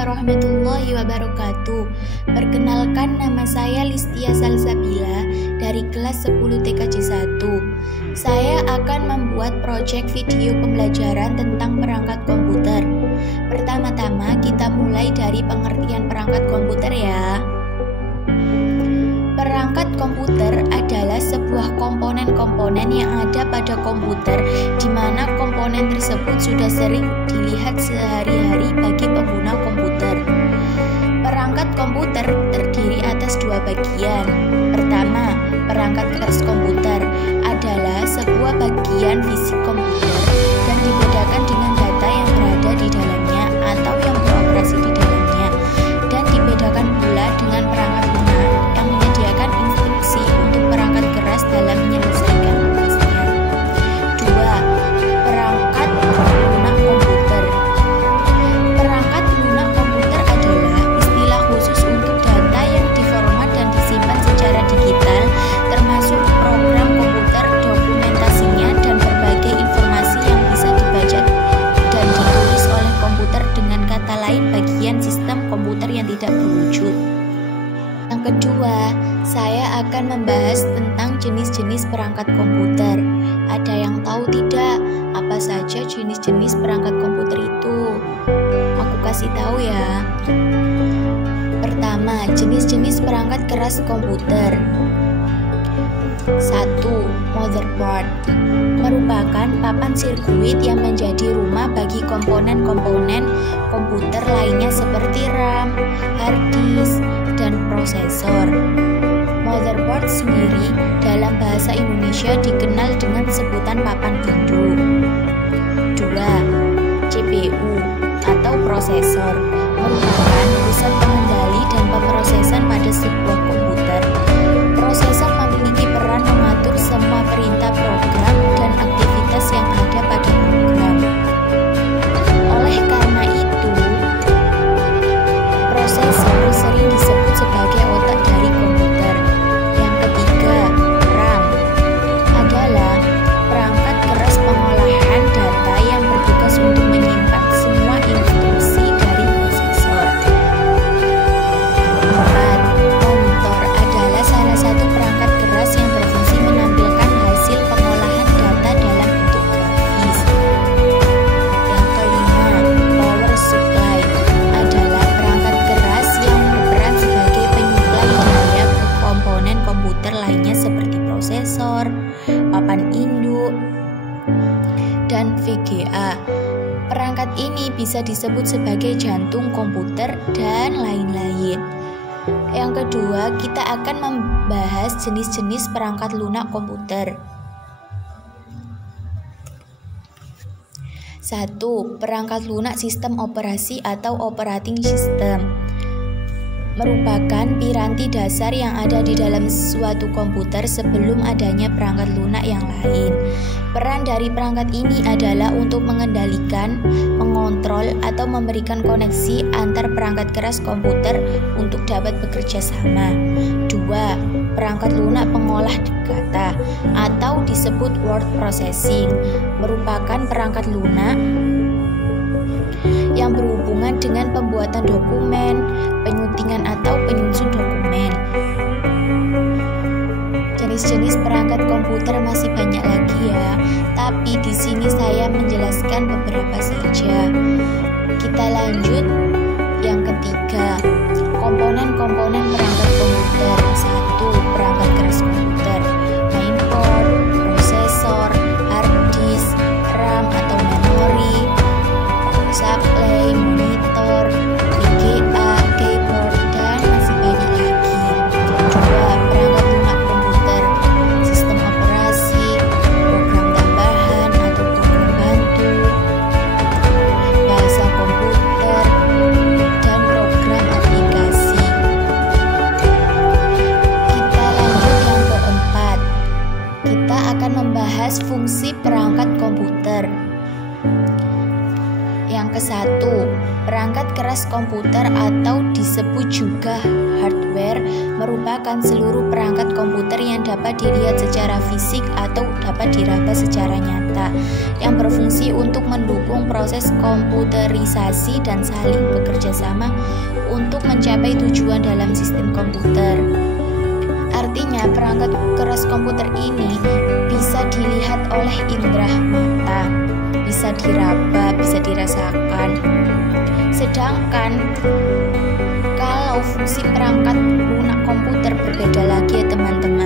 warahmatullahi wabarakatuh. Perkenalkan, nama saya Listia Salsabila dari kelas 10 TKJ 1. Saya akan membuat proyek video pembelajaran tentang perangkat komputer. Pertama-tama kita mulai dari pengertian perangkat komputer ya. Perangkat komputer adalah sebuah komponen-komponen yang ada pada komputer, di mana komponen tersebut sudah sering dilihat sehari-hari bagi pengguna komputer. Perangkat komputer terdiri atas dua bagian. Pertama, perangkat keras komputer adalah sebuah bagian fisik komputer dan dibedakan dengan data yang berada di dalamnya atau yang beroperasi di dalamnya, dan dibedakan pula dengan perangkat lunak yang menyediakan instruksi untuk perangkat keras dalam menyelesaikan tugasnya. Dua, perangkat lunak komputer. Perangkat lunak komputer adalah istilah khusus untuk data yang diformat dan disimpan secara digital, termasuk program komputer, dokumentasinya, dan berbagai informasi yang bisa dibaca dan ditulis oleh komputer, dengan kata lain bagian sistem komputer yang tidak berwujud. Yang kedua, saya akan membahas tentang jenis-jenis perangkat komputer. Ada yang tahu tidak apa saja jenis-jenis perangkat komputer itu? Aku kasih tahu ya. Pertama, jenis-jenis perangkat keras komputer. 1. Motherboard merupakan papan sirkuit yang menjadi rumah bagi komponen-komponen komputer lainnya seperti RAM, hard disk, dan prosesor. Motherboard sendiri dalam bahasa Indonesia dikenal dengan sebutan papan induk. 2. CPU atau prosesor merupakan pusat pengendali dan pemrosesan pada sebuah komputer. Prosesor memiliki peran mengatur semua perintah program dan aktivitas yang ada pada program. Oleh karena itu, prosesor sering disebut sebagai otak dari komputer. Yang ketiga, RAM adalah perangkat keras pengolahan data yang bertugas untuk menyimpan semua instruksi dari prosesor. 4. Monitor adalah salah satu perangkat keras yang berfungsi menampilkan hasil pengolahan data dalam bentuk grafis. Yang kelima, power supply adalah perangkat keras yang berperan sebagai penyuplai daya ke komponen komputer lainnya seperti prosesor, papan induk, dan VGA. Perangkat ini bisa disebut sebagai jantung komputer dan lain-lain. Yang kedua, kita akan membahas jenis-jenis perangkat lunak komputer. 1. Perangkat lunak sistem operasi atau operating system merupakan piranti dasar yang ada di dalam suatu komputer sebelum adanya perangkat lunak yang lain. Peran dari perangkat ini adalah untuk mengendalikan, mengontrol, atau memberikan koneksi antar perangkat keras komputer untuk dapat bekerja sama. 2. Perangkat lunak pengolah data atau disebut word processing merupakan perangkat lunak yang berhubungan dengan pembuatan dokumen, penyuntingan atau penyusun dokumen. Jenis-jenis perangkat komputer masih banyak lagi ya, tapi di sini saya menjelaskan beberapa saja. Kita lanjut. Yang ketiga, komponen-komponen perangkat komputer. 1. Perangkat keras komputer, mainboard, prosesor, hard disk, RAM atau memori, supply, monitor, VGA, keyboard, dan masih banyak lagi. 2. Perangkat lunak komputer, sistem operasi, program tambahan atau program bantu, bahasa komputer, dan program aplikasi. Kita lanjut yang keempat. Kita akan membahas fungsi perangkat komputer. Yang Yang ke-1, perangkat keras komputer atau disebut juga hardware merupakan seluruh perangkat komputer yang dapat dilihat secara fisik atau dapat diraba secara nyata, yang berfungsi untuk mendukung proses komputerisasi dan saling bekerja sama untuk mencapai tujuan dalam sistem komputer. Artinya, perangkat keras komputer ini bisa dilihat oleh indera mata, bisa diraba, bisa dirasakan. Sedangkan kalau fungsi perangkat lunak komputer berbeda lagi ya teman-teman.